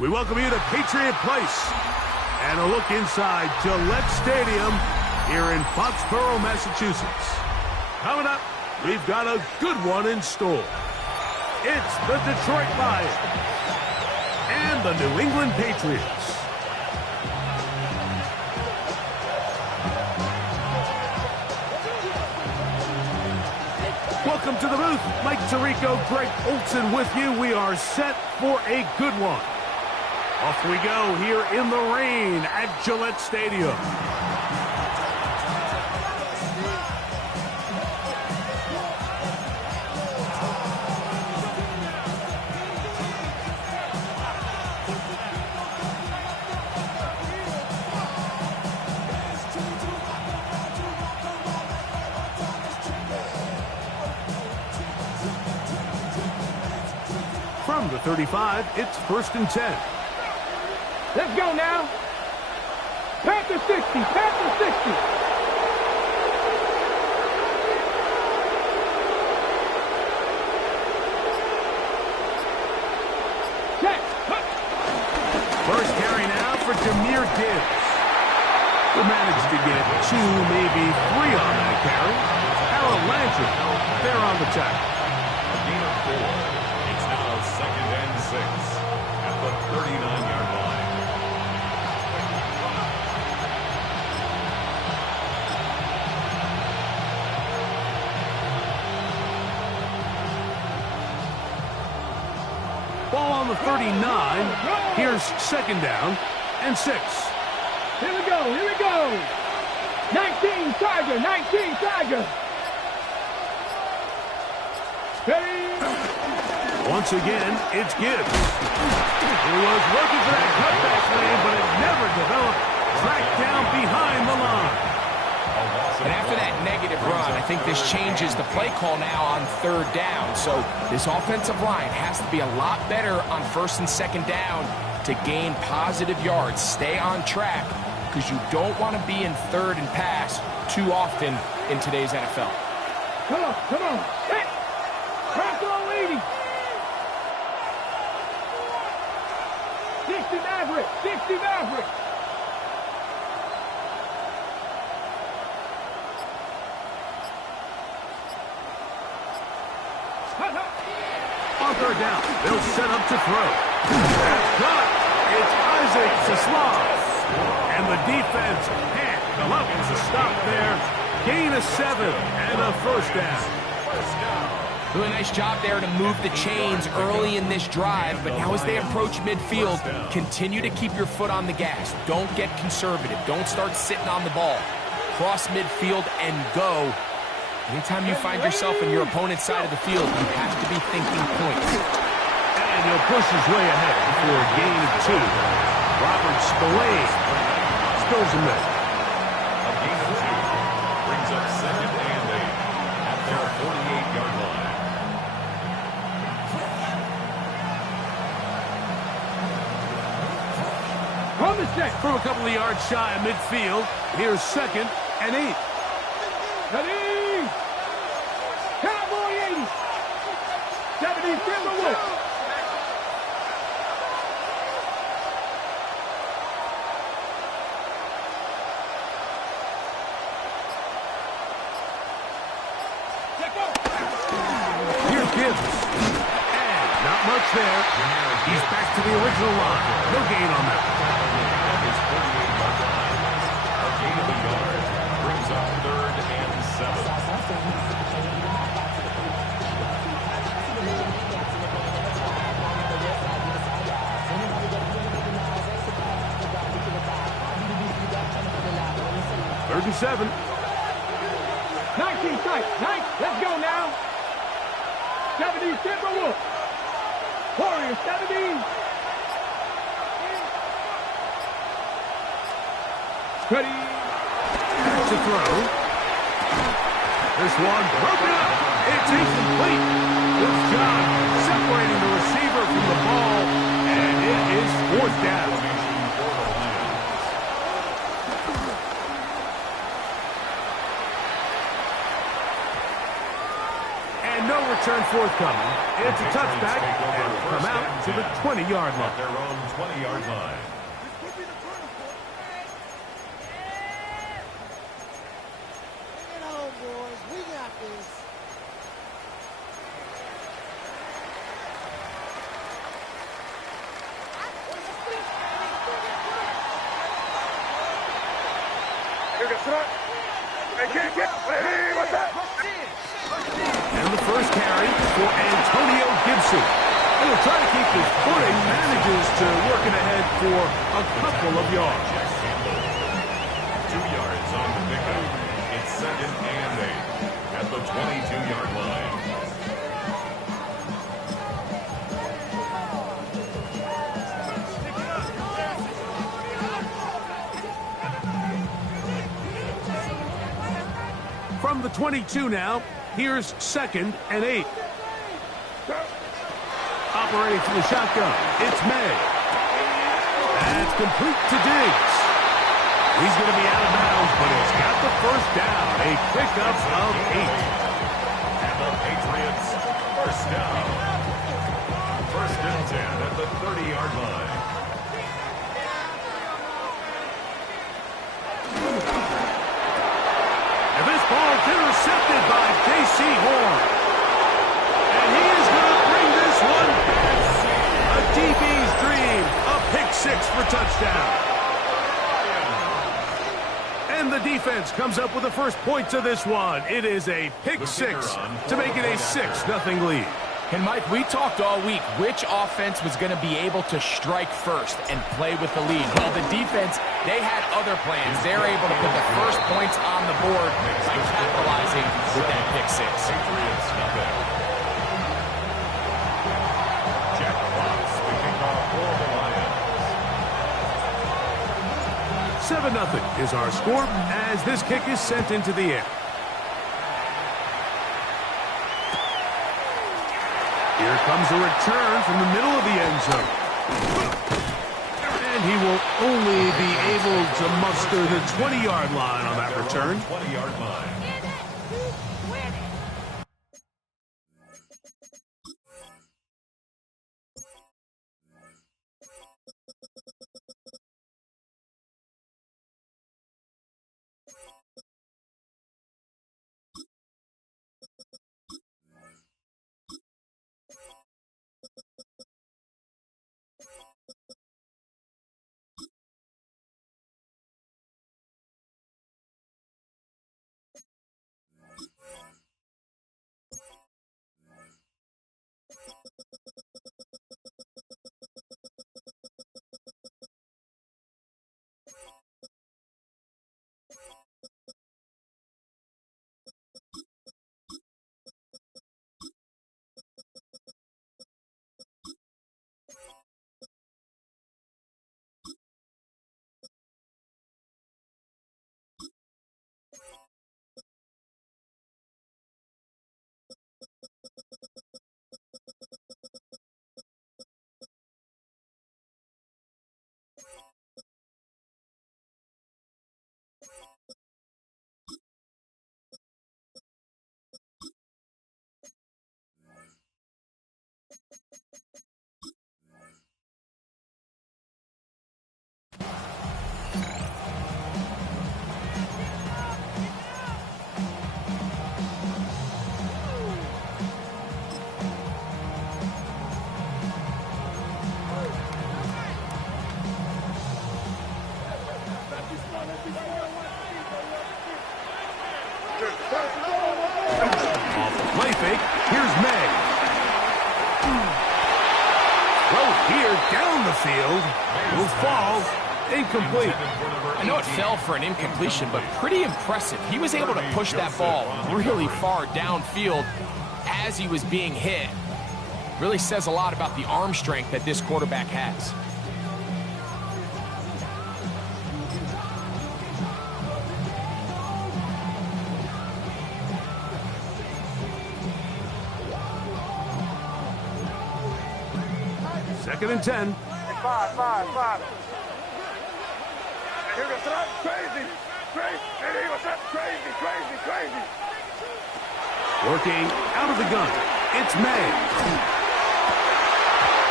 We welcome you to Patriot Place and a look inside Gillette Stadium here in Foxborough, Massachusetts. Coming up, we've got a good one in store. It's the Detroit Lions and the New England Patriots. Welcome to the booth. Mike Tirico, Greg Olson with you. We are set for a good one. Off we go here in the rain at Gillette Stadium. From the 35, it's 1st and 10. Let's go now. Panther 60, Panther 60. Check. First carry now for Jahmyr Gibbs. Who managed to get 2, maybe 3 on that carry. Harold Landry, they're on the tackle. A gain of 4. It's now 2nd and 6 at the 39-yard line. Ball on the 39. Here's 2nd down and 6. Here we go, here we go. 19 Tiger, 19 Tiger. Ready? Once again, it's Gibbs. He was looking for that cutback lane, but it never developed. Tracked down behind the line. And after that negative run, I think this changes the play call now on 3rd down. So this offensive line has to be a lot better on 1st and 2nd down to gain positive yards. Stay on track because you don't want to be in 3rd and pass too often in today's NFL. Come on, come on. Hey, cross all 80. 60 Maverick, 60 Maverick. On 3rd down, they'll set up to throw. That's caught. It's Isaac Seslaw. And the defense can't come up with a stop there. Gain of 7 and a 1st down. Really nice job there to move the chains early in this drive, but now as they approach midfield, continue to keep your foot on the gas. Don't get conservative. Don't start sitting on the ball. Cross midfield and go. Anytime you find yourself in your opponent's side of the field, you have to be thinking points. And he'll push his way ahead for a gain of 2. Robert Spillane spills him in. A gain of 2 brings up 2nd and 8 at their 48-yard line. From the set. From a couple of yards shy of midfield, here's 2nd and 8. Ready? Cowboy 80. 70 Timberwolves. Here's Gibbs. And not much there. He's back to the original line. No gain on that. At his 48-yard line. A gain of a yard brings up 3rd and 7. Third and 7. 19 strikes. Let's go now. 70 Timberwolves. Warriors 70. Ready? To throw. This one broken up. It's incomplete. Good job separating the receiver from the ball. And it is 4th down. No return forthcoming. It's a touchback, and will come out to the 20-yard line. At their own 20-yard line. Bring it home, boys. We got this. And the first carry for Antonio Gibson. And he'll try to keep his footing, manages to work it ahead for a couple of yards. 2 yards on the pickup. It's 2nd and 8 at the 22-yard line. From the 22 now, here's 2nd and 8. separating from the shotgun. It's M.I.A. That's complete to Diggs. He's going to be out of bounds, but he's got the first down. A pickup of 8. And the Patriots first down. First and 10 at the 30-yard line. And this ball intercepted by J.C. Horn. And he is going to bring this one a DB's dream. A pick 6 for touchdown. And the defense comes up with the first points of this one. It is a pick 6 to make it a 6-0 lead. And, Mike, we talked all week which offense was going to be able to strike first and play with the lead. Well, the defense, they had other plans. They're able to put the first points on the board by capitalizing with that pick 6. Patriots, nothing. Jack Fox picking off for the Lions. 7-0 is our score as this kick is sent into the air. Here comes a return from the middle of the end zone. And he will only be able to muster the 20-yard line on that return. 20-yard line. Off the play fake, here's M.I.A. Throw here down the field. Will fall. Incomplete. I know it fell for an incompletion, but pretty impressive. He was able to push that ball really far downfield as he was being hit. Really says a lot about the arm strength that this quarterback has. Second and 10. Five. Crazy. Working out of the gun. It's M.I.A.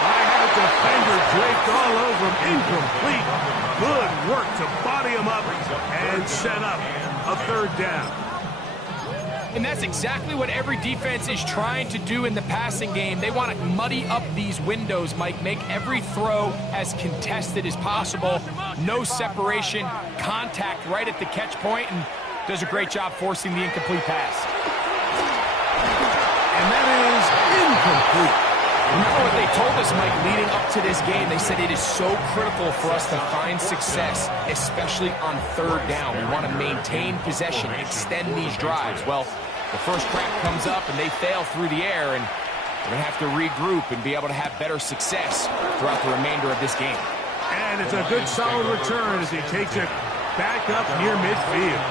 I have a defender draped all over him. Incomplete. Good work to body him up and set up a third down. And that's exactly what every defense is trying to do in the passing game. They want to muddy up these windows, Mike, make every throw as contested as possible. No separation, contact right at the catch point, and does a great job forcing the incomplete pass. And that is incomplete. Remember what they told us, Mike, leading up to this game? They said it is so critical for us to find success, especially on third down. We want to maintain possession, extend these drives. Well, the first crack comes up and they fail through the air, and we're going to have to regroup and be able to have better success throughout the remainder of this game. And it's a good solid return as he takes it back up near midfield.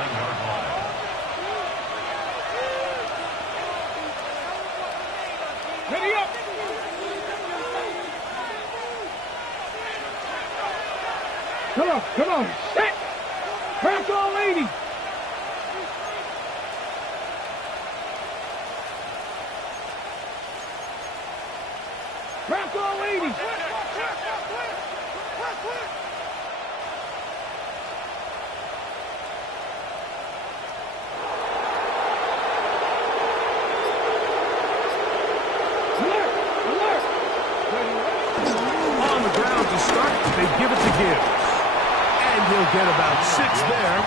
get about 6 there,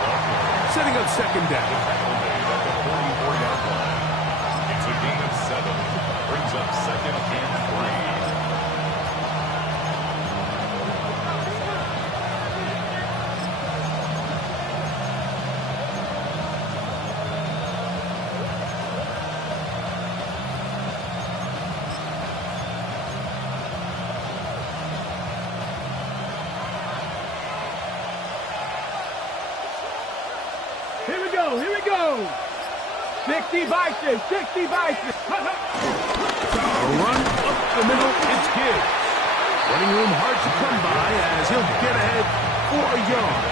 setting up second down. At the 44-yard line. It's a gain of 7. Brings up second and 3. Here we go, here we go. 60 by 6, 60 by 6. A run up the middle, it's Gibbs. Running room hard to come by as he'll get ahead for a yard.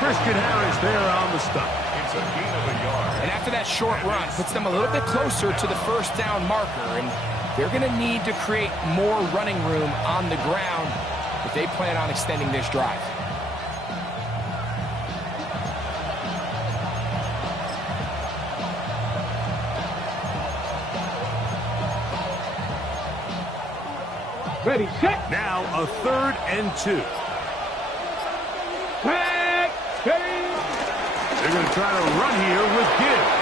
Christian Harris there on the stop. It's a gain of a yard. And after that short run, puts them a little bit closer to the first down marker. And they're going to need to create more running room on the ground if they plan on extending this drive. Ready, set. Now a 3rd and 2. Back, steady. They're going to try to run here with Gibbs.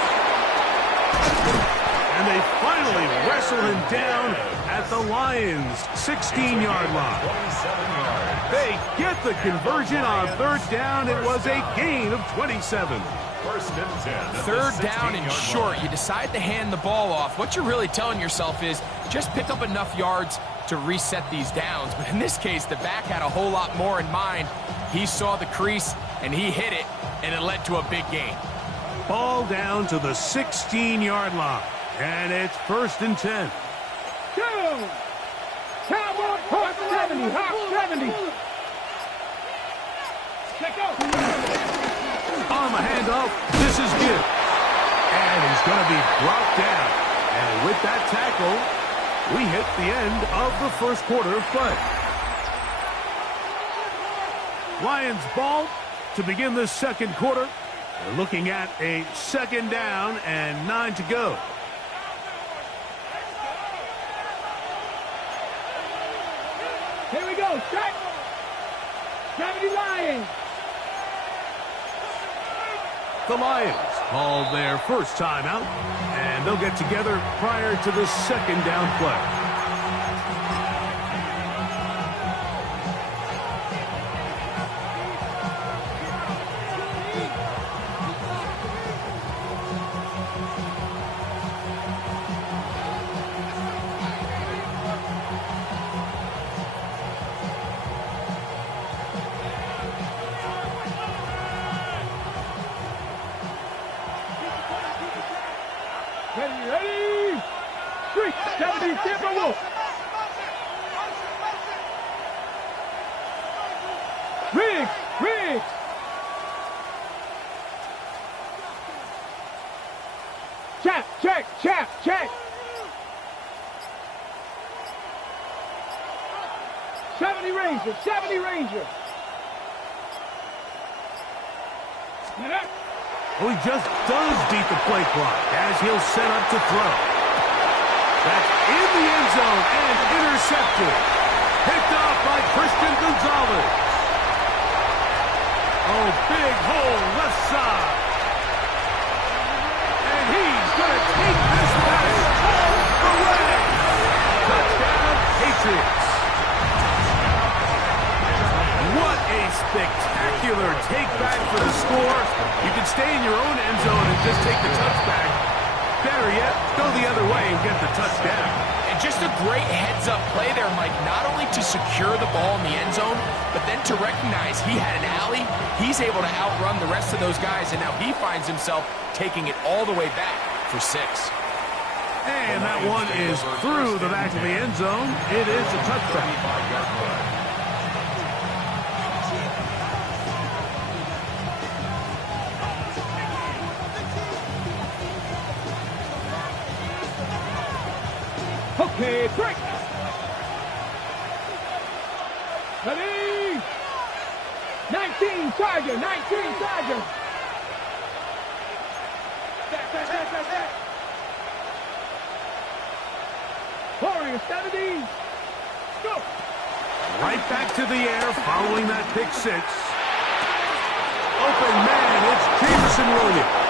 And they finally wrestle him down at the Lions' 16-yard line. 27 yards. They get the conversion on 3rd down. It was a gain of 27. First and 10. at the 3rd down and 16-yard short. line. You decide to hand the ball off. What you're really telling yourself is just pick up enough yards to reset these downs. But in this case, the back had a whole lot more in mind. He saw the crease, and he hit it, and it led to a big gain. Ball down to the 16-yard line. And it's 1st and 10. Go. Cowboy, hot 70, hot 70. Check out. On the handoff, this is Gibbs. And he's going to be brought down. And with that tackle, we hit the end of the first quarter of play. Lions ball to begin the second quarter. We're looking at a 2nd down and 9 to go. Here we go, set. 70 Lions. The Lions called their first timeout, and they'll get together prior to the 2nd down play. Ready. 70 Timberwolves. Riggs. Check. 70 Rangers. Well, he just does beat the play clock as he'll set up to throw. That's in the end zone and intercepted. Picked off by Christian Gonzalez. Oh, big hole left side. And he's going to take this pass all the way. Touchdown, Patriots. What a spectacular take back for the score. You can stay in your own end zone and just take the touchback. Better yet, go the other way and get the touchdown. And just a great heads-up play there, Mike, not only to secure the ball in the end zone, but then to recognize he had an alley. He's able to outrun the rest of those guys, and now he finds himself taking it all the way back for 6. And that one is through the back of the end zone. It is a touchback. Okay, break. Ready. 19 Charger. Back. Warrior 70. Go. Right back to the air following that pick 6. open man. It's Jameson Williams.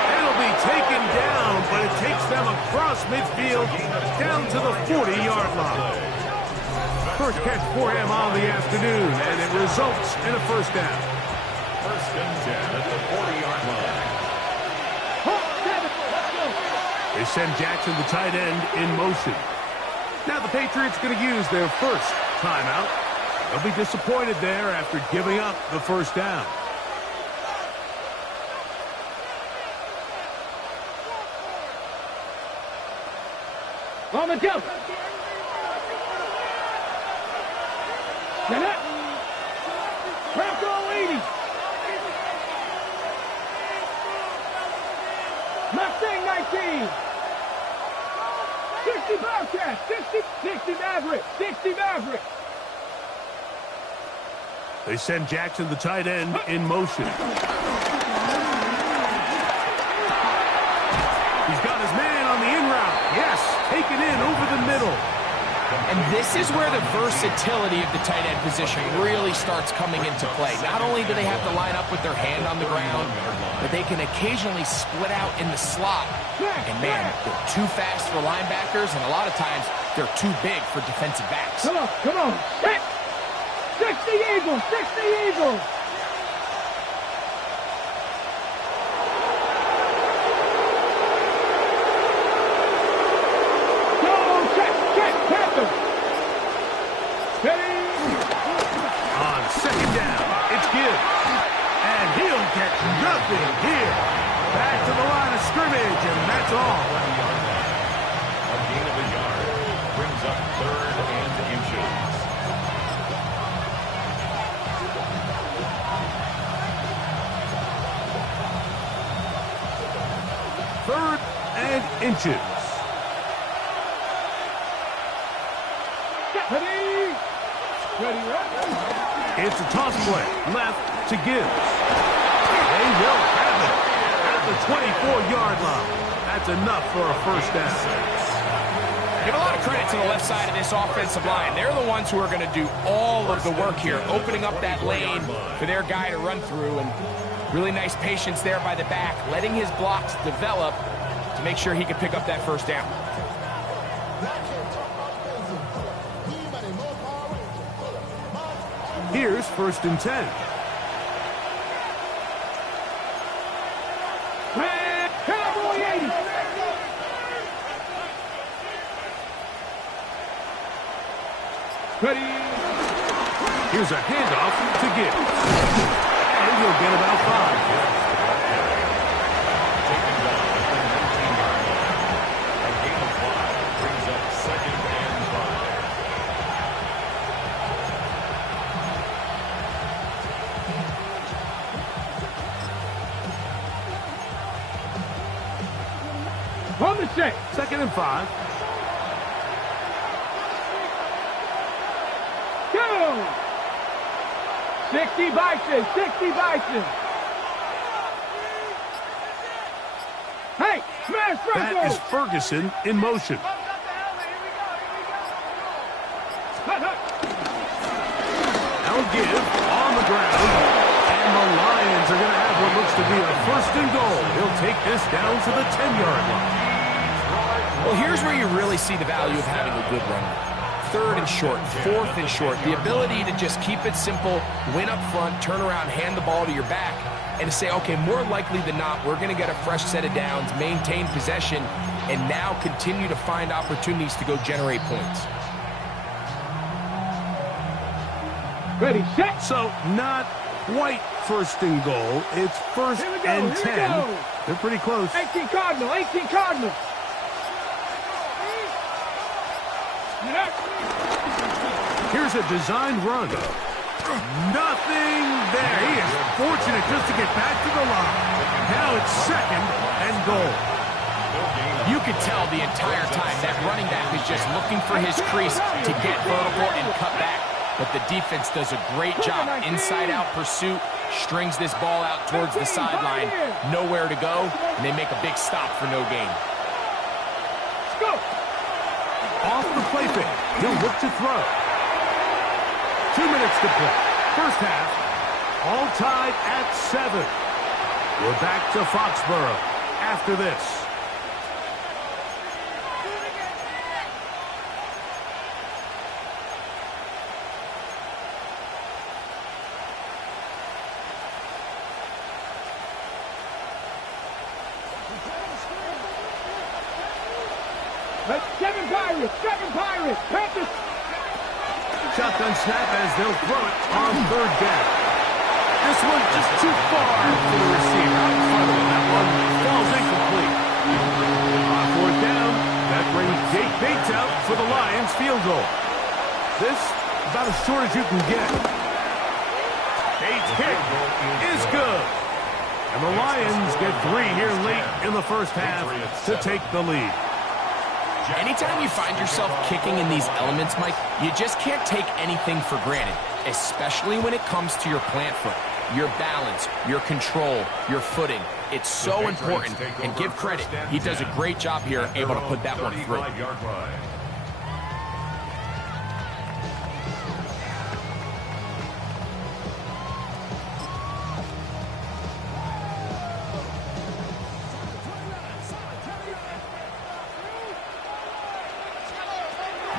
It'll be taken down, but it takes them across midfield down to the 40-yard line. First catch for him on the afternoon, and it results in a first down. First and 10 at the 40-yard line. They send Jackson, the tight end, in motion. Now the Patriots going to use their first timeout. They'll be disappointed there after giving up the first down. On the jump. Set up. Craft all 80. Mustang 19. 60 Bobcat. 60 Maverick. 60 Maverick. They send Jackson, the tight end, in motion. He's got his man on the in route. Yes, taken in over the middle. And this is where the versatility of the tight end position really starts coming into play. Not only do they have to line up with their hand on the ground, but they can occasionally split out in the slot. And man, they're too fast for linebackers, and a lot of times they're too big for defensive backs. Come on, come on. 60 Eagles, 60 Eagles. On second down, it's Gibbs. And he'll get nothing here. Back to the line of scrimmage, and that's all. A gain of a yard brings up 3rd and inches. Third and inches. It's a toss play, left to Gibbs. They will have it at the 24-yard line. That's enough for a first down. Give a lot of credit to the left side of this offensive line. They're the ones who are going to do all of the work here, opening up that lane for their guy to run through. And really nice patience there by the back, letting his blocks develop to make sure he can pick up that first down. Here's 1st and 10. Cowboy 80. Ready. Here's a handoff to Gibbs. And he'll get about 5. Taken down at the 19-yard line. A gain of 5 brings up 2nd and 5. On the set. 2nd and 5. Go! 60 Bison, 60 Bison. Hey, smash That is Ferguson in motion. Now give on the ground. And the Lions are going to have what looks to be a 1st and goal. He'll take this down to the 10-yard line. Well, here's where you really see the value of having a good runner. 3rd and short, 4th and short. The ability to just keep it simple, win up front, turn around, hand the ball to your back, and to say, okay, more likely than not, we're going to get a fresh set of downs, maintain possession, and now continue to find opportunities to go generate points. Ready, set. So not quite 1st and goal. It's 1st and 10. They're pretty close. 18 Cardinal, 18 Cardinal. Here's a designed run. Nothing there. He is fortunate just to get back to the line. Now it's 2nd and goal. You could tell the entire time that running back is just looking for his crease to get vertical and cut back. But the defense does a great job. Inside-out pursuit, strings this ball out towards the sideline. Nowhere to go, and they make a big stop for no gain. Go! Off the play fake. He'll look to throw. 2 minutes to play. First half. All tied at 7. We're back to Foxborough after this. Seven Pirates. Panthers. Shotgun snap as they'll throw it on 3rd down. This one just too far for the receiver. Out in front of him. That one falls incomplete. On 4th down, that brings Jake Bates out for the Lions field goal. This about as short as you can get. Bates' kick is good. And the Lions get 3 here late in the first half to take the lead. Anytime you find yourself kicking in these elements, Mike, you just can't take anything for granted, especially when it comes to your plant foot, your balance, your control, your footing. It's so important, and give credit. He does a great job here, able to put that one through.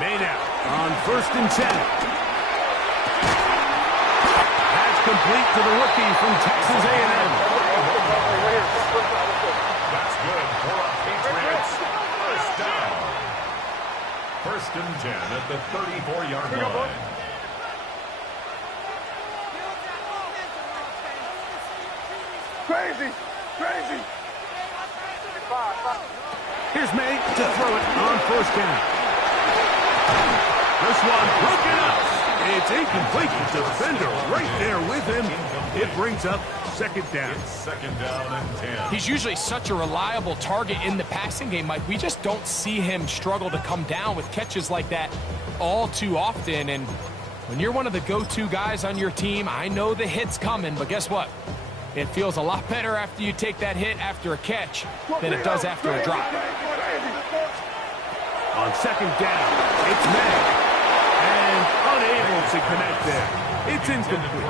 M.I.A. on 1st and 10. That's complete to the rookie from Texas A&M. That's good for a Patriots first down. 1st and 10 at the 34-yard line. Crazy. Here's M.I.A. to throw it on 1st down. This one broken up. It's incomplete. The defender right there with him. It brings up 2nd down. It's 2nd down and 10. He's usually such a reliable target in the passing game, Mike. We just don't see him struggle to come down with catches like that all too often. And when you're one of the go-to guys on your team, I know the hit's coming, but guess what? It feels a lot better after you take that hit after a catch than it does after a drop. On 2nd down, it's M.I.A. And unable to connect there. It's incomplete.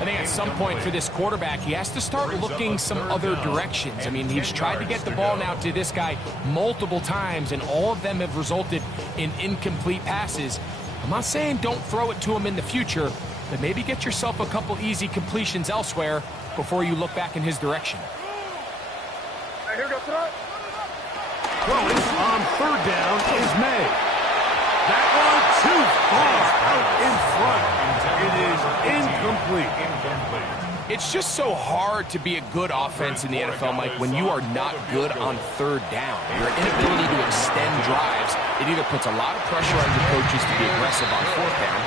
I think at some point for this quarterback, he has to start looking some other directions. I mean, he's tried to get the ball now to this guy multiple times, and all of them have resulted in incomplete passes. I'm not saying don't throw it to him in the future, but maybe get yourself a couple easy completions elsewhere before you look back in his direction. Throwing on 3rd down is M.I.A. That one too far out in front. It is incomplete. It's just so hard to be a good offense in the NFL, Mike, when you are not good on 3rd down. Your inability to extend drives, it either puts a lot of pressure on your coaches to be aggressive on 4th down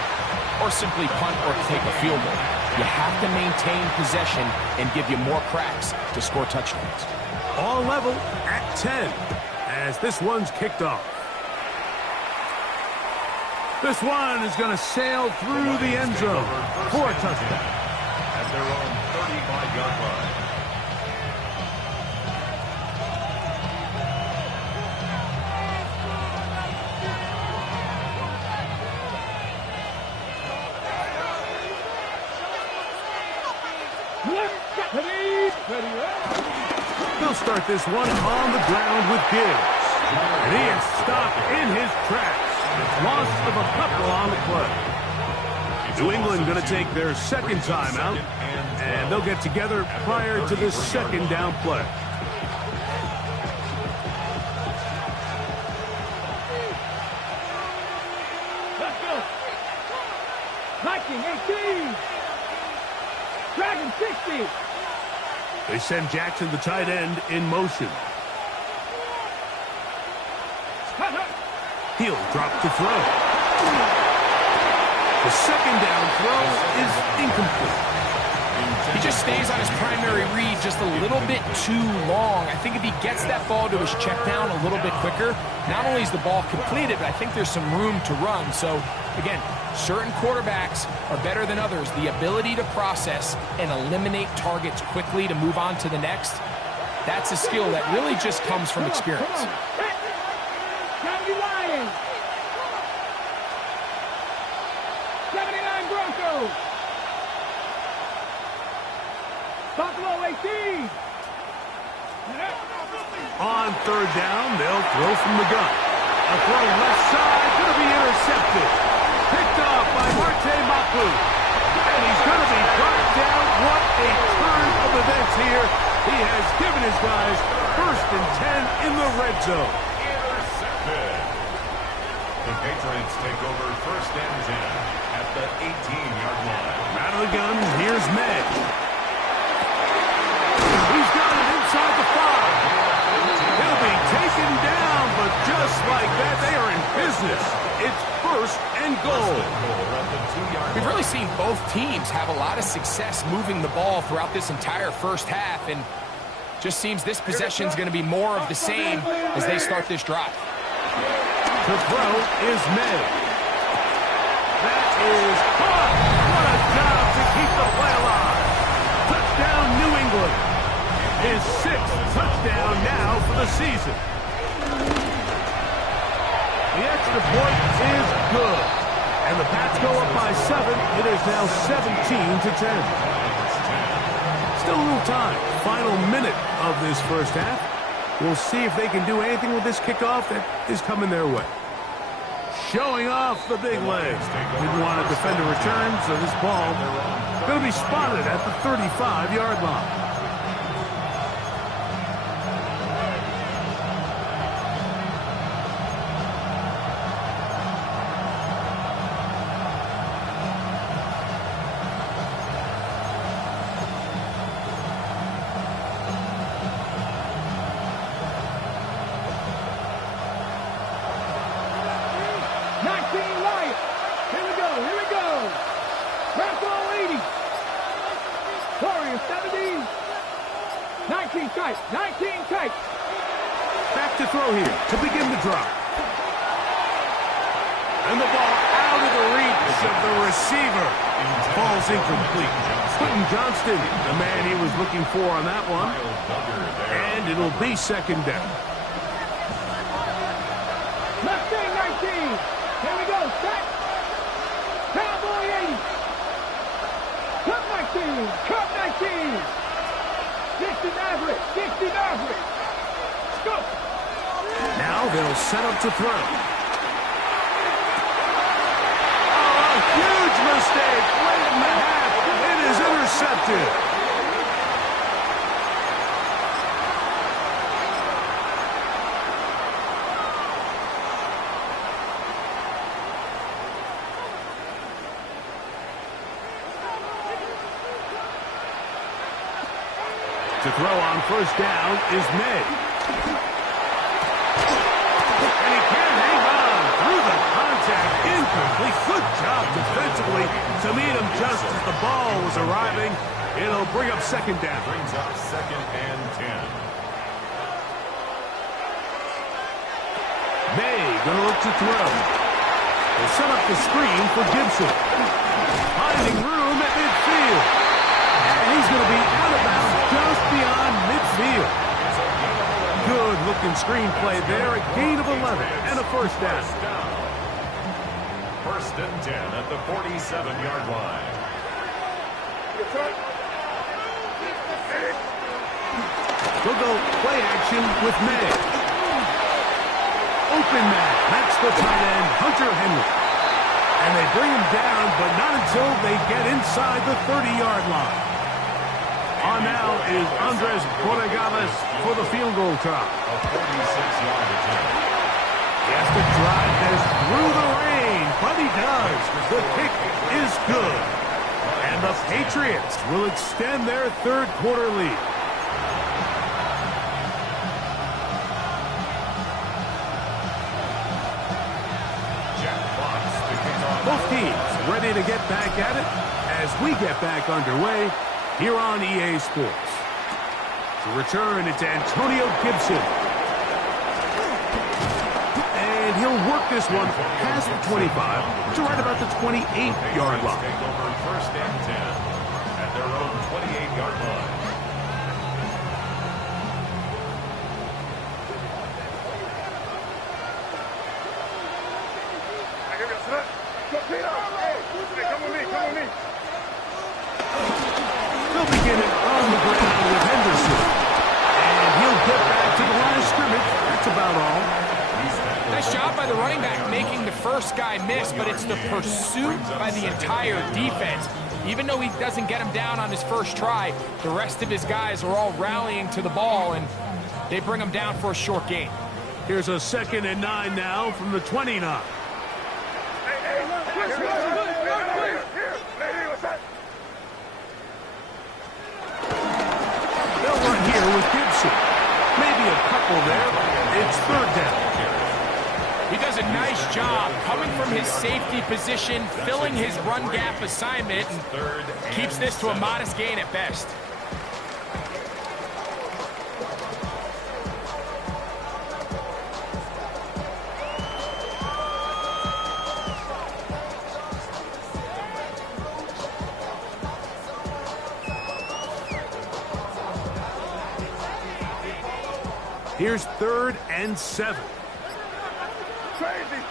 or simply punt or take a field goal. You have to maintain possession and give you more cracks to score touchdowns. All level at 10 as this one's kicked off. This one is going to sail through the end zone for a touchdown. At their own 35-yard line. They'll start this one on the ground with Gibbs. And he is stopped in his tracks. Loss of a couple on the play. New England going to take their 2nd timeout, and they'll get together prior to this 2nd down play. Let's go. Viking 18. Dragon 60. They send Jackson, the tight end, in motion. He'll drop to throw. The 2nd down throw is incomplete. He just stays on his primary read just a little bit too long. I think if he gets that ball to his check down a little bit quicker, not only is the ball completed, but I think there's some room to run. So, again, certain quarterbacks are better than others. The ability to process and eliminate targets quickly to move on to the next, that's a skill that really just comes from experience. Lions. 79 Broncos. Buffalo 18. On third down, they'll throw from the gun. A throw left side, going to be intercepted. Picked off by M.I.A. And he's going to be brought down. What a turn of events here. He has given his guys 1st and 10 in the red zone. Intercepted. The Patriots take over 1st and 10 at the 18-yard line. Out of the gun, here's M.I.A. He's got it inside the 5. He'll be taken down, but just like that, they are in business. It's 1st and goal. We've really seen both teams have a lot of success moving the ball throughout this entire first half, and just seems this possession is going to be more of the same as they start this drive. To throw is M.I.A. That is caught. What a job to keep the play alive. Touchdown, New England. His 6th touchdown now for the season. The extra point is good. And the Pats go up by 7. It is now 17-10. Still a little time. Final minute of this first half. We'll see if they can do anything with this kickoff that is coming their way. Showing off the big legs. Didn't want to defend a return, so this ball going to be spotted at the 35-yard line. Back to throw here to begin the drive. And the ball out of the reach of the receiver. Ball's incomplete. Quentin Johnston, the man he was looking for on that one. And it'll be 2nd down. Left wing 19. Here we go. Set. Cowboy 80. Cut 19. Cut 19. 60 Maverick. 60 Maverick. Go. Now they'll set up to throw. Oh, a huge mistake late in the half. It is intercepted. To throw on 1st down is M.I.A. And he can't hang on through the contact. Incomplete. Good job defensively to meet him just as the ball was arriving. It'll bring up 2nd down. Brings up 2nd and 10. M.I.A. going to look to throw. They'll set up the screen for Gibson. Finding room at midfield. And he's going to be out of bounds just beyond midfield. Good-looking screenplay there. A gain of 11 and a 1st down. 1st and 10 at the 47-yard line. We'll go play action with M.I.A. Open man. That's the tight end, Hunter Henry. And they bring him down, but not until they get inside the 30-yard line. On now is Andres Borregales for the field goal try. A 46-yard attempt. He has to drive this through the rain, but he does. The kick is good. And the Patriots will extend their 3rd quarter lead. Both teams ready to get back at it as we get back underway here on EA Sports. To return, it's Antonio Gibson. And he'll work this one past the 25 to right about the 28-yard line. Take over 1st and 10 at their own 28-yard line. They'll begin it on the running back making the first guy miss, but it's the pursuit by the entire defense. Even though he doesn't get him down on his first try, the rest of his guys are all rallying to the ball, and they bring him down for a short gain. Here's a 2nd and 9 now from the 29. They'll run here with Gibson. Maybe a couple there. It's 3rd down. He does a nice job coming from his safety position, filling his run gap assignment, and keeps this to a modest gain at best. Here's 3rd and 7. Crazy.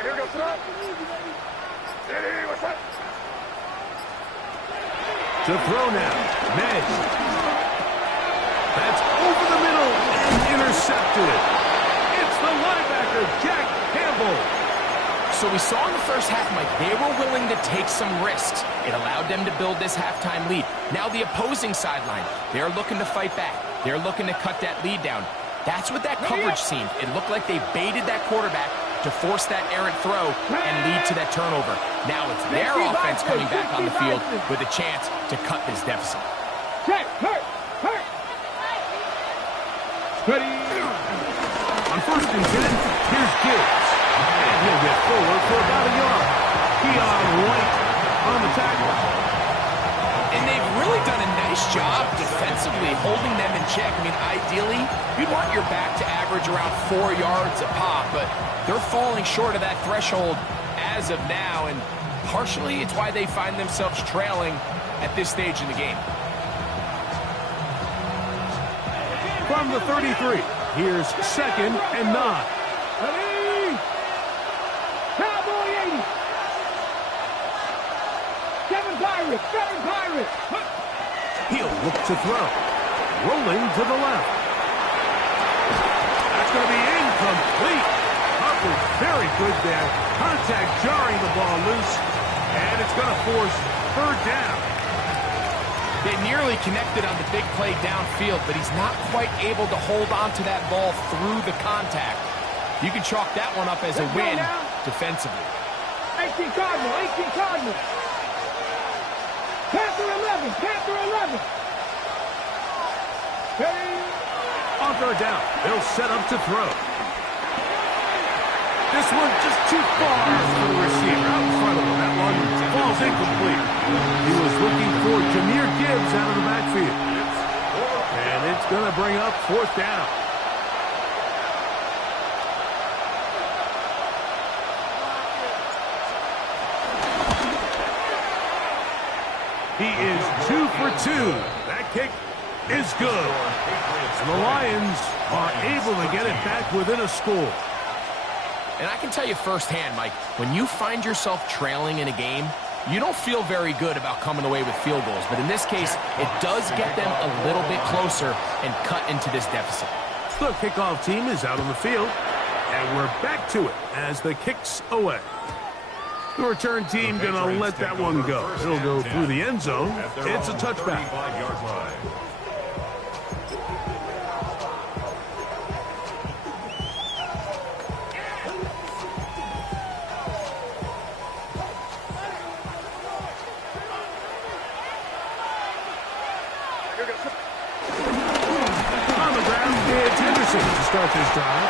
Here goes up. What's up? To throw now. May. That's over the middle and intercepted. It's the linebacker, Jack Campbell. So we saw in the first half, Mike, they were willing to take some risks. It allowed them to build this halftime lead. Now the opposing sideline, they're looking to fight back. They're looking to cut that lead down. That's what that coverage seemed. It looked like they baited that quarterback to force that errant throw and lead to that turnover. Now it's their offense coming back on the field with a chance to cut this deficit. Check, hurt. Ready. On 1st and 10, here's Gibbs. And he'll get forward for about a yard. Keon White on the tackle. And they've really done a nice job defensively holding them in check. I mean, ideally, you'd want your back to average around 4 yards a pop, but they're falling short of that threshold as of now, and partially it's why they find themselves trailing at this stage in the game. From the 33, here's 2nd and 9. Ready. Cowboy 80. 7 Pirates. He'll look to throw. Rolling to the left. That's going to be incomplete. Harper's very good there. Contact jarring the ball loose. And it's going to force 3rd down. They nearly connected on the big play downfield, but he's not quite able to hold on to that ball through the contact. You can chalk that one up as a win defensively. 18 Cardinal. Panther 11. Ready. On 3rd down, they'll set up to throw. This one just too far for the receiver. Out in front of him. That one falls incomplete. He was looking for Jahmyr Gibbs out of the backfield. And it's going to bring up 4th down. He is 2 for 2. That kick is good. And the Lions are able to get it back within a score. And I can tell you firsthand, Mike, when you find yourself trailing in a game, you don't feel very good about coming away with field goals. But in this case, it does get them a little bit closer and cut into this deficit. The kickoff team is out on the field, and we're back to it as the kick's away. The return team going to let that one go. It'll go through the end zone. It's a touchback. On the ground, it's Henderson to start this drive.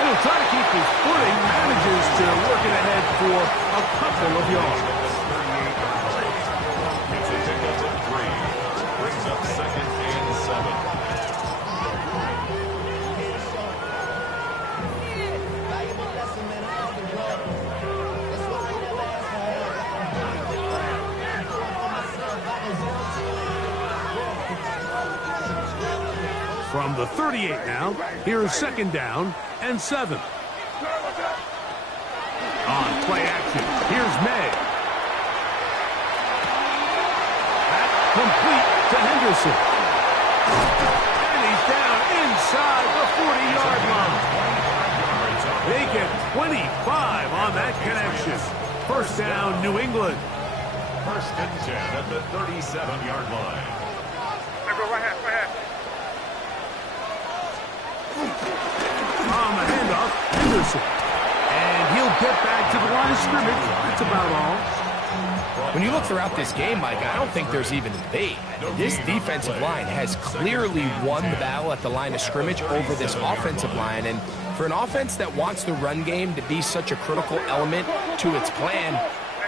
And he'll try to keep his footing, manages to work it ahead for a couple of yards. It's a pickup of 3. Brings up 2nd and 7. From the 38 now, here's 2nd down and 7. On play action, here's May. That complete to Henderson. And he's down inside the 40-yard line. They get 25 on that connection. First down, New England. First and 10 at the 37-yard line. Hey, bro, right hand. On the handoff, Henderson. And he'll get back to the line of scrimmage. That's about all. When you look throughout this game, Mike, I don't think there's even a debate. This defensive line has clearly won the battle at the line of scrimmage over this offensive line. And for an offense that wants the run game to be such a critical element to its plan,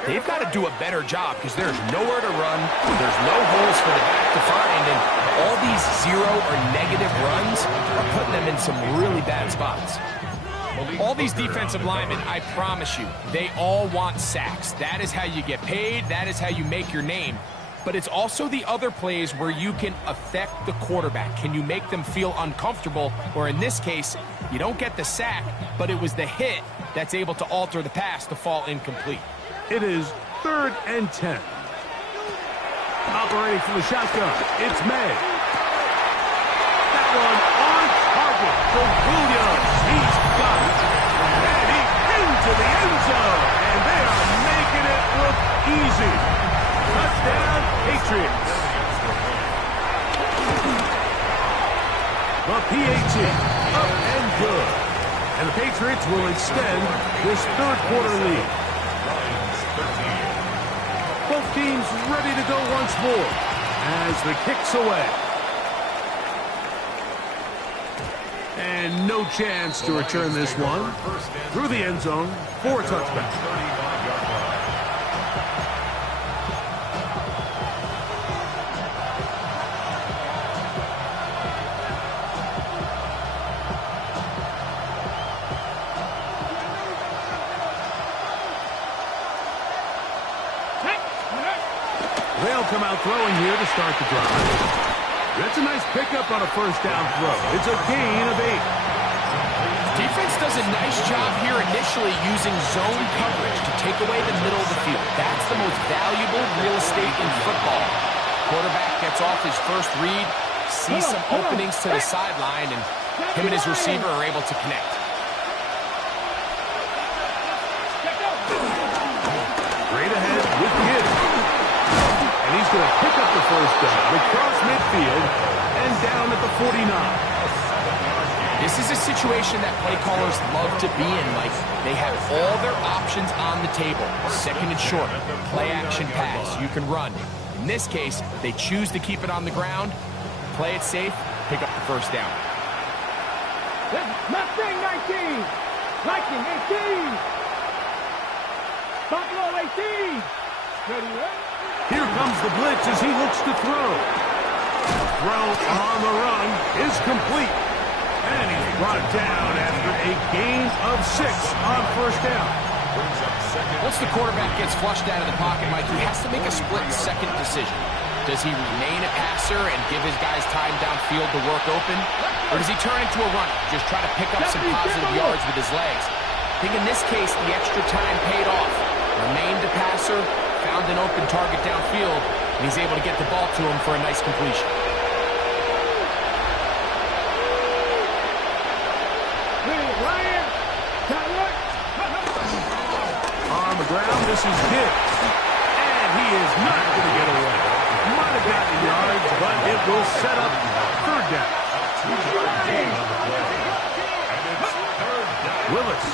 they've got to do a better job because there's nowhere to run. There's no holes for the back to find. And all these zero or negative runs are putting them in some really bad spots. All these defensive linemen, I promise you, they all want sacks. That is how you get paid. That is how you make your name. But it's also the other plays where you can affect the quarterback. Can you make them feel uncomfortable? Or in this case, you don't get the sack, but it was the hit that's able to alter the pass to fall incomplete. It is 3rd and 10. Operating from the shotgun, it's M.I.A. That one on target for Williams. He's got it. And he's into the end zone. And they are making it look easy. Touchdown, Patriots. The PAT, up and good. And the Patriots will extend this third quarter lead. Both teams ready to go once more as the kick's away. And no chance to return this one through the end zone for a touchback. They'll come out throwing here to start the drive. That's a nice pickup on a first down throw. It's a gain of 8. Defense does a nice job here initially using zone coverage to take away the middle of the field. That's the most valuable real estate in football. Quarterback gets off his first read, sees some openings to the sideline, and him and his receiver are able to connect. Straight ahead with Gibbs. And he's going to pick up the first down across midfield and down at the 49. This is a situation that play callers love to be in, Mike. They have all their options on the table. Second and short, play action pass, you can run. In this case, they choose to keep it on the ground, play it safe, pick up the first down. Mustang 19, Viking 18, Buffalo 18. Ready, right? Here comes the blitz as he looks to throw. The throw on the run is complete. And he's brought down after a gain of 6 on first down. Once the quarterback gets flushed out of the pocket, Mike, he has to make a split-second decision. Does he remain a passer and give his guys time downfield to work open? Or does he turn into a runner, just try to pick up some positive yards with his legs? I think in this case, the extra time paid off. Remained a passer, found an open target downfield, and he's able to get the ball to him for a nice completion. On the ground, this is Gibbs. And he is not going to get away. Might have gotten yards, but it will set up third down. Willis.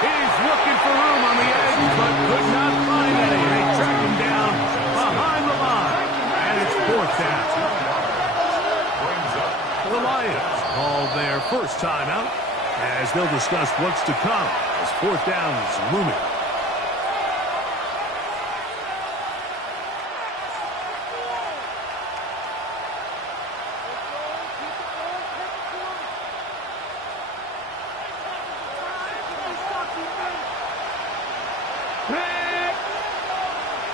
He's looking for room on the edge, but could not find any. They track him down behind the line. And it's fourth down. The Lions call their first timeout as they'll discuss what's to come as fourth down is looming.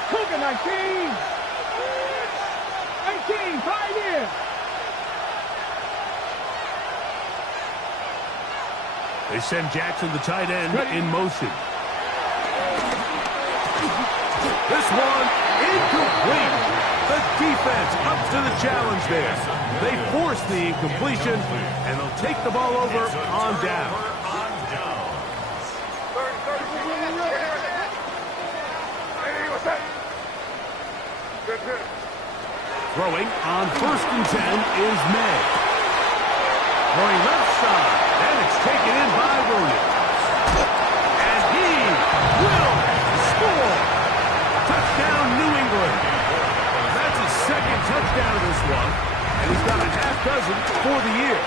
Cougar 19, 18, Pioneer. They send Jackson, the tight end, in motion. This one incomplete. The defense up to the challenge there. They force the incompletion, and they'll take the ball over on down. Throwing on 1st and 10 is M.I.A. Throwing left side, and it's taken in by Williams. And he will score. Touchdown, New England. That's his 2nd touchdown of this one, and he's got a half dozen for the year.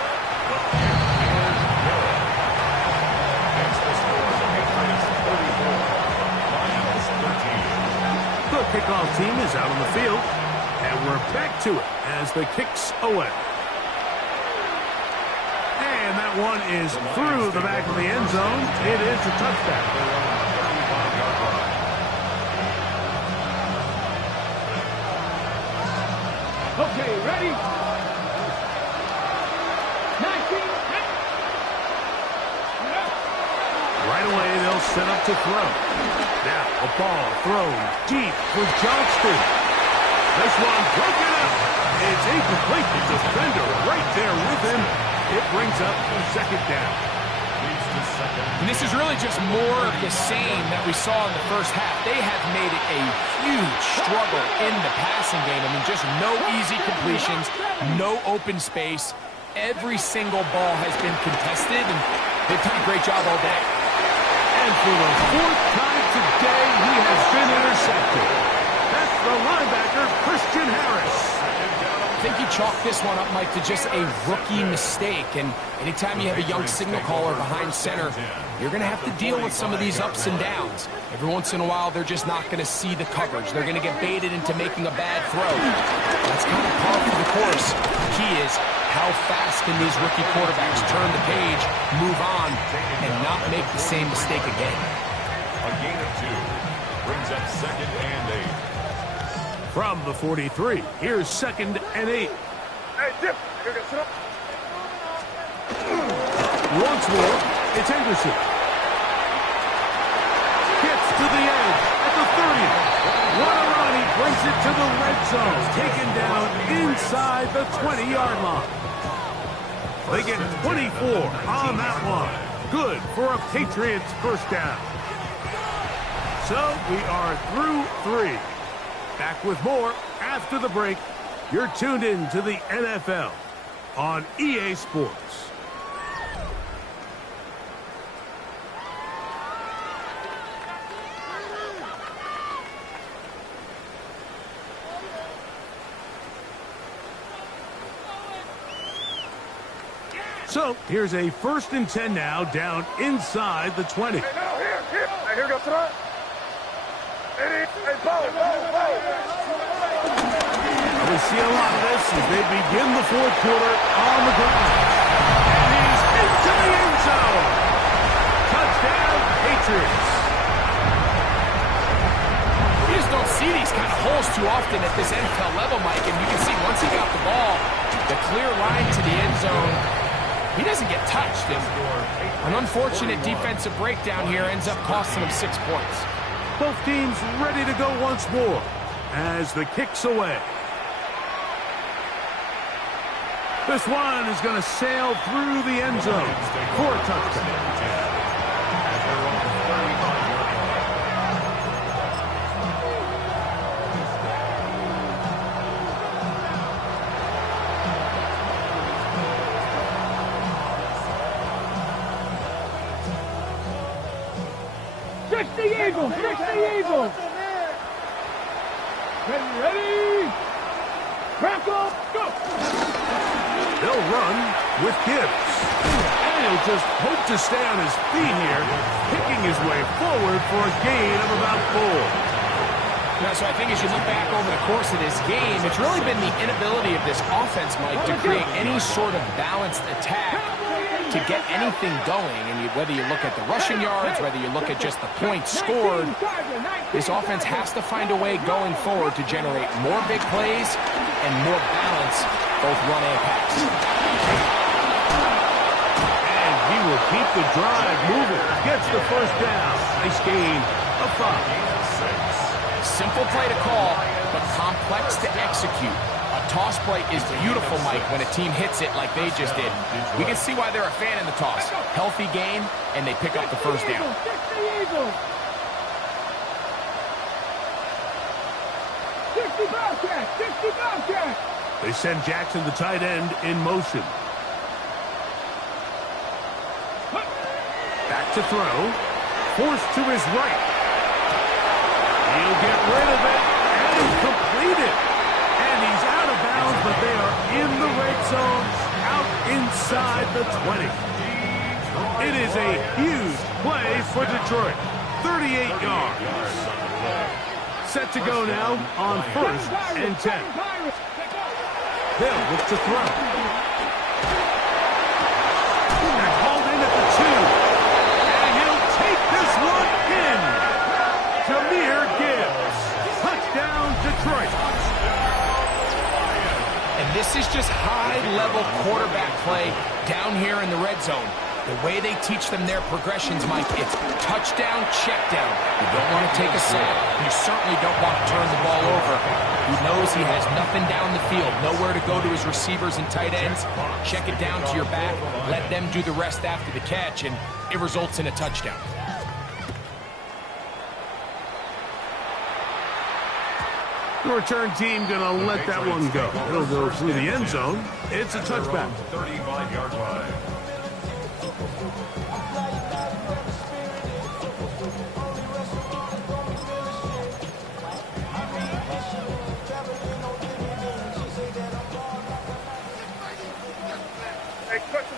The kickoff team is out on the field, and we're back to it as the kick's away. And that one is through the back of the end zone. It is a touchdown. Okay, ready? 19. Right away, they'll set up to throw. Now, a ball thrown deep for Johnston. This one broken up. It's incomplete. The defender right there with him. It brings up the 2nd down. And this is really just more of the same that we saw in the first half. They have made it a huge struggle in the passing game. I mean, just no easy completions, no open space. Every single ball has been contested, and they've done a great job all day. And for the 4th time today, he has been intercepted. That's the linebacker, Christian Harris. I think you chalk this one up, Mike, to just a rookie mistake. And anytime you have a young signal caller behind center, you're going to have to deal with some of these ups and downs. Every once in a while, they're just not going to see the coverage. They're going to get baited into making a bad throw. That's kind of par for the course. The key is how fast can these rookie quarterbacks turn the page, move on, and not make the same mistake again. A gain of 2 brings up 2nd and 8. From the 43, here's 2nd and 8. Hey, Dip. Here, get sit up. Once more, it's Henderson. Gets to the edge at the 30. What a run. He brings it to the red zone. Taken down inside the 20-yard line. They get 24 on that one. Good for a Patriots 1st down. So we are through 3. Back with more after the break. You're tuned in to the NFL on EA Sports. So here's a 1st and 10 now, down inside the 20. Hey, now, here. Hey, here, go sit up. Hey, ball. We see a lot of this as they begin the 4th quarter on the ground. And he's into the end zone. Touchdown, Patriots. You just don't see these kind of holes too often at this NFL level, Mike. And you can see once he got the ball, the clear line to the end zone, he doesn't get touched. And an unfortunate defensive breakdown here ends up costing him 6 points. Both teams ready to go once more as the kick's away. This one is going to sail through the end zone for a touchdown. 60 Eagles! 60 Eagles! Ready? Crackle, go! They'll run with Gibbs. And he'll just hope to stay on his feet here, picking his way forward for a gain of about 4. Yeah, so I think as you look back over the course of this game, it's really been the inability of this offense, Mike, to create any sort of balanced attack to get anything going. And whether you look at the rushing yards, whether you look at just the points scored, this offense has to find a way going forward to generate more big plays and more balance, both run and pass. And he will keep the drive moving. Gets the 1st down. Nice gain of 5. Simple play to call, but complex to execute. A toss play is beautiful, Mike, when a team hits it like they just did. We can see why they're a fan in the toss. Healthy game, and they pick up the 1st down. 60 Eagles! 60 60 Bobcat, 60 Bobcat. They send Jackson, the tight end, in motion. Back to throw. Forced to his right. He'll get rid of it and complete it. And he's out of bounds, but they are in the red zone, out inside the 20. It is a huge play for Detroit. 38 yards. Set to go now on 1st and 10. They'll look to throw. They're called in at the 2. And he'll take this one in. Jahmyr Gibbs. Touchdown, Detroit. And this is just high-level quarterback play down here in the red zone. The way they teach them their progressions, Mike, it's touchdown, check down. You don't want to take a sack. You certainly don't want to turn the ball over. He knows he has nothing down the field, nowhere to go to his receivers and tight ends. Check it down to your back, let them do the rest after the catch, and it results in a touchdown. The return team going to let that one go. It'll go through the end zone. It's a touchback. 35-yard line.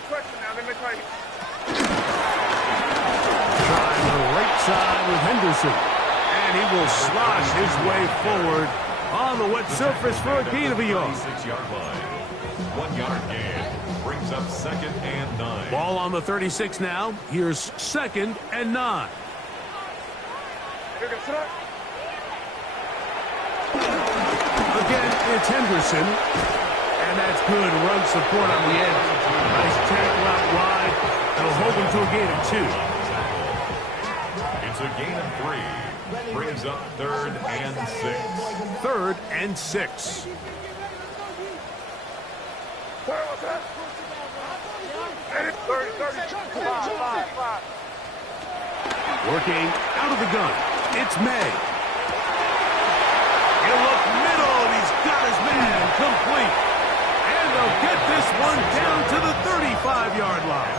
Question now. Let me try. Trying the right side with Henderson. And he will slosh his way forward on the wet surface for a gain of a yard. 36-yard line. 1 yard gain. Brings up 2nd and 9. Ball on the 36 now. Here's 2nd and 9. Again, it's Henderson. And that's good run support on the end. Nice tackle out wide. It'll hold him to a gain of 2. It's a gain of 3. Brings up 3rd and 6. 3rd and 6. Working out of the gun. It's M.I.A. He'll look middle, and he's got his man complete. And they'll get this one down to the 35-yard line.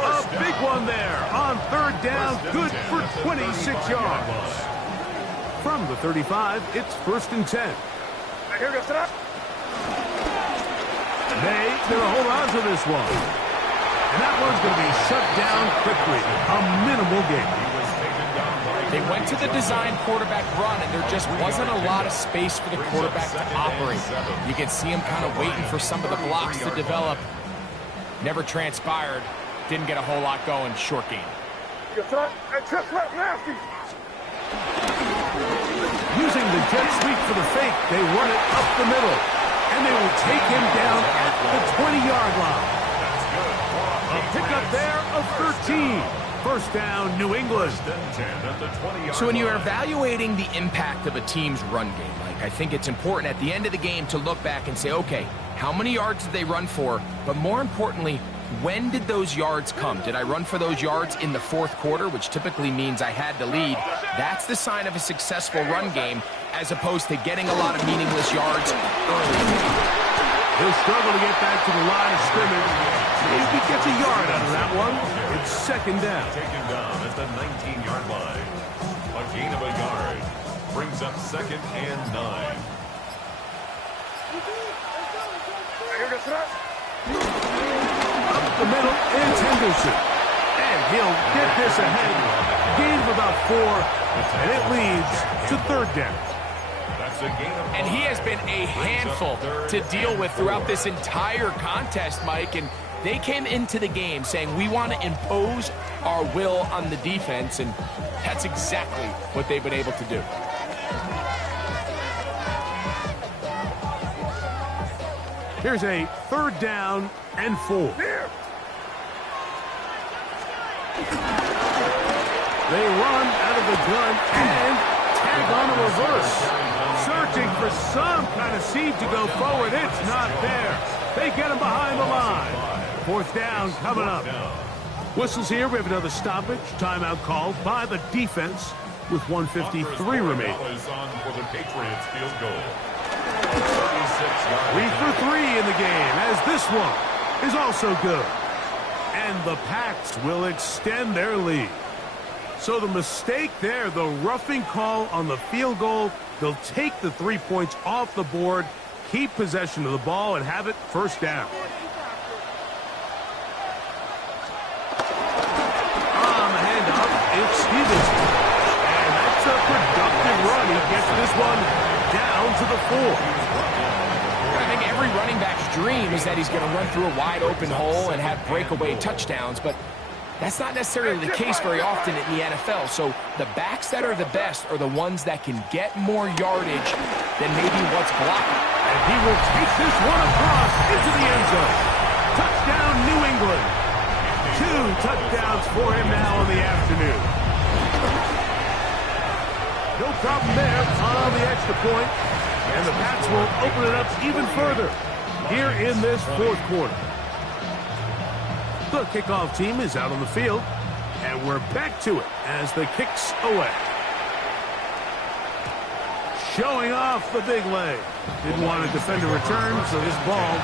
A big one there on 3rd down, good for 26 yards. From the 35, it's 1st and 10. M.I.A. going to hold on to this one. And that one's going to be shut down quickly. A minimal gain. They went to the design quarterback run, and there just wasn't a lot of space for the quarterback to operate. You can see him kind of waiting for some of the blocks to develop. Never transpired. Didn't get a whole lot going. Short game. Using the jet sweep for the fake, they run it up the middle. And they will take him down at the 20-yard line. A pickup there of 13. 1st down, New England. So when you're evaluating the impact of a team's run game, Mike, I think it's important at the end of the game to look back and say, okay, how many yards did they run for? But more importantly, when did those yards come? Did I run for those yards in the 4th quarter, which typically means I had to lead? That's the sign of a successful run game, as opposed to getting a lot of meaningless yards early. He'll struggle to get back to the line of scrimmage. Maybe gets a yard out of that one. It's 2nd down. Taken down at the 19-yard line. A gain of a yard. Brings up 2nd and 9. Up the middle, it's Henderson. And he'll get this ahead. Gain of about 4. And it leads to 3rd down. And he has been a handful to deal with throughout this entire contest, Mike. And they came into the game saying, we want to impose our will on the defense. And that's exactly what they've been able to do. Here's a 3rd down and 4. They run out of the gun and tag on a reverse. Searching for some kind of seed to go forward. It's not there. They get him behind the line. 4th down coming up. Whistles here. We have another stoppage. Timeout called by the defense. with 1:53 remaining. On for the Patriots field goal. 3 for 3 in the game, as this one is also good. And the Pats will extend their lead. So the mistake there, the roughing call on the field goal, they'll take the 3 points off the board, keep possession of the ball, and have it first down. On the handoff, it's Stevenson. And that's a productive run. He gets this one down to the 4. I think every running back's dream is that he's going to run through a wide open hole and have breakaway touchdowns, but that's not necessarily the case very often in the NFL. So the backs that are the best are the ones that can get more yardage than maybe what's blocked. And he will take this one across into the end zone. Touchdown, New England. 2 touchdowns for him now in the afternoon. No problem there on the extra point. And the Pats will open it up even further here in this fourth quarter. The kickoff team is out on the field, and we're back to it as the kick's away. Showing off the big leg. Didn't want to defend a return, so this ball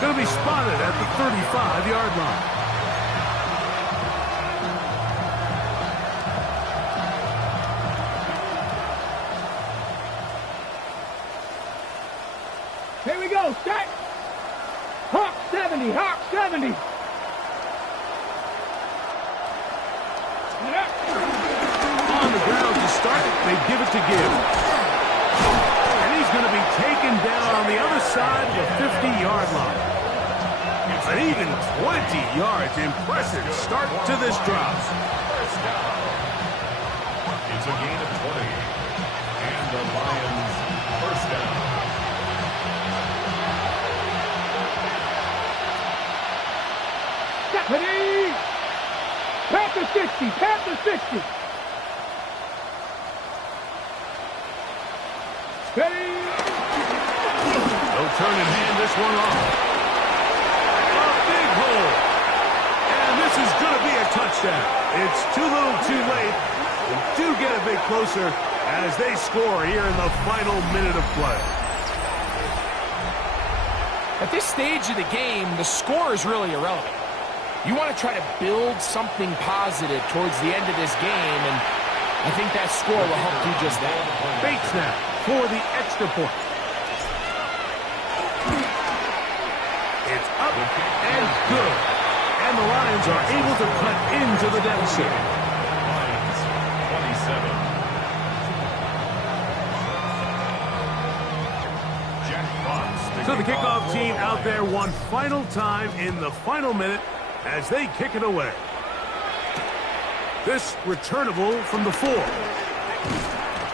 going to be spotted at the 35-yard line. Here we go, set. Hawk 70, Hawk 70. On the ground to start, they give it to Gibb. And he's going to be taken down on the other side of the 50-yard line. An even 20 yards. Impressive start to this drive. It's a gain of 20. And the Lions first down. Stephanie! Panther 60, Panther 60. Ready? No turn and hand this one off. A big hole. And this is going to be a touchdown. It's too little too late. We do get a bit closer as they score here in the final minute of play. At this stage of the game, the score is really irrelevant. You want to try to build something positive towards the end of this game, and I think that score will help do just that. Bates now for the extra point. It's up and good. And the Lions are able to cut into the deficit. Lions 27. Jack Fox. So the kickoff team out there one final time in the final minute as they kick it away. This returnable from the 4.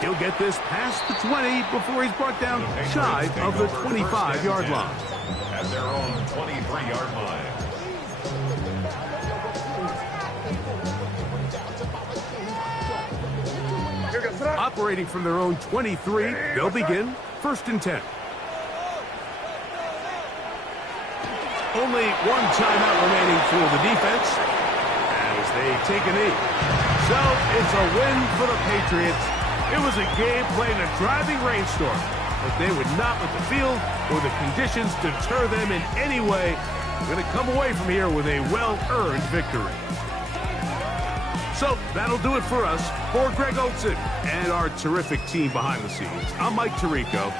He'll get this past the 20 before he's brought down shy of the 25-yard line. At their own 23-yard line. Operating from their own 23, they'll begin 1st and 10. Only one timeout remaining for the defense as they take a knee. So it's a win for the Patriots. It was a game played in a driving rainstorm, but they would not let the field or the conditions deter them in any way. They're going to come away from here with a well-earned victory. So that'll do it for us. For Greg Olsen and our terrific team behind the scenes, I'm Mike Tirico.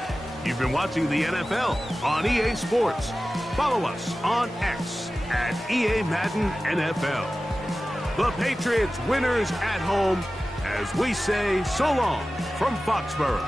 You've been watching the NFL on EA Sports. Follow us on X at EA Madden NFL. The Patriots winners at home as we say so long from Foxborough.